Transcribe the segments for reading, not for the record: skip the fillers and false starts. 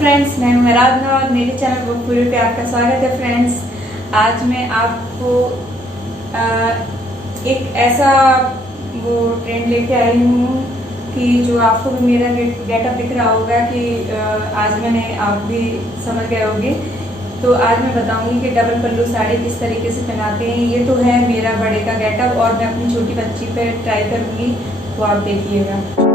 फ्रेंड्स, मैं हूं राधा और मेरे चैनल वोग पे आपका स्वागत है। फ्रेंड्स, आज मैं आपको एक ऐसा वो ट्रेंड लेके आई हूँ कि जो आपको भी मेरा गेटअप दिख रहा होगा कि आज आप भी समझ गए होंगे। तो आज मैं बताऊंगी कि डबल पल्लू साड़ी किस तरीके से पहनाते हैं। ये तो है मेरा बड़े का गेटअप और मैं अपनी छोटी बच्ची पे ट्राई करूंगी, तो आप देखिएगा।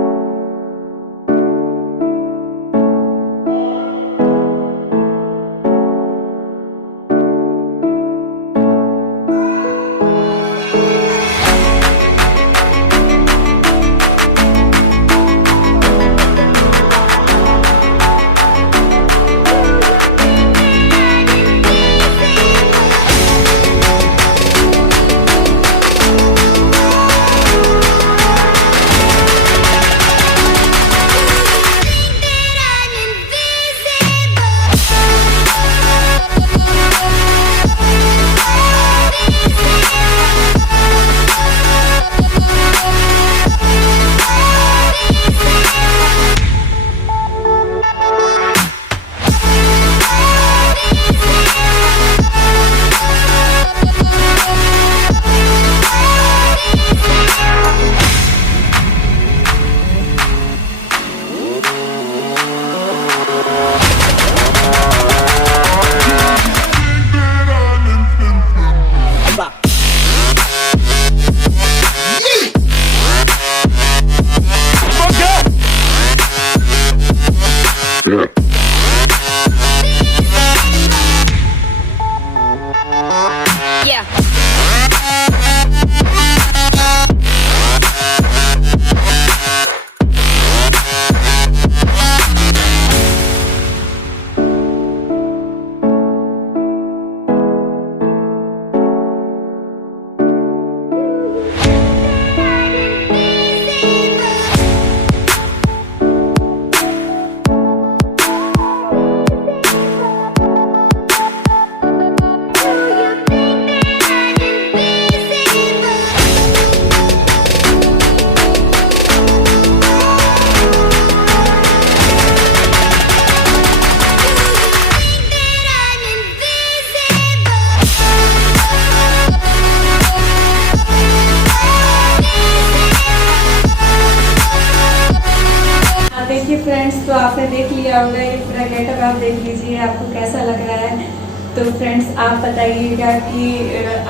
देखिए फ्रेंड्स, तो आपने देख लिया होगा, ये पूरा गेटअप आप देख लीजिए, आपको कैसा लग रहा है। तो फ्रेंड्स, आप बताइएगा कि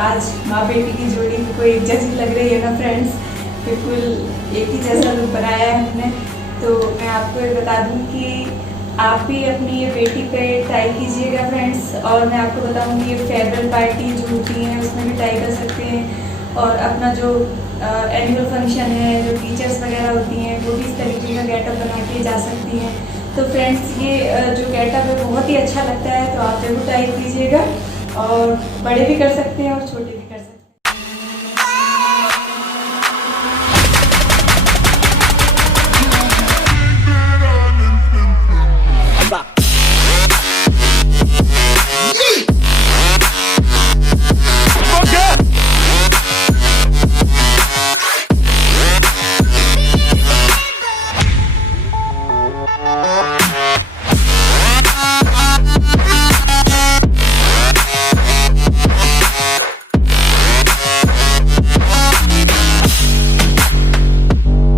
आज माँ बेटी की जोड़ी कोई एक जैसी लग रही है ना। फ्रेंड्स, बिल्कुल एक ही जैसा लुक बनाया है हमने। तो मैं आपको ये बता दूं कि आप भी अपनी ये बेटी पे ट्राई कीजिएगा फ्रेंड्स। और मैं आपको बताऊंगी ये फेयरवेल पार्टी जो होती है उसमें भी ट्राई कर सकते हैं। और अपना जो एनुअल फंक्शन है, जो टीचर्स वगैरह होती हैं, वो भी इस तरीके का गेटअप बना के जा सकती हैं। तो फ्रेंड्स, ये जो गेटअप है बहुत ही अच्छा लगता है, तो आप जरूर ट्राई कीजिएगा। और बड़े भी कर सकते हैं और छोटे भी।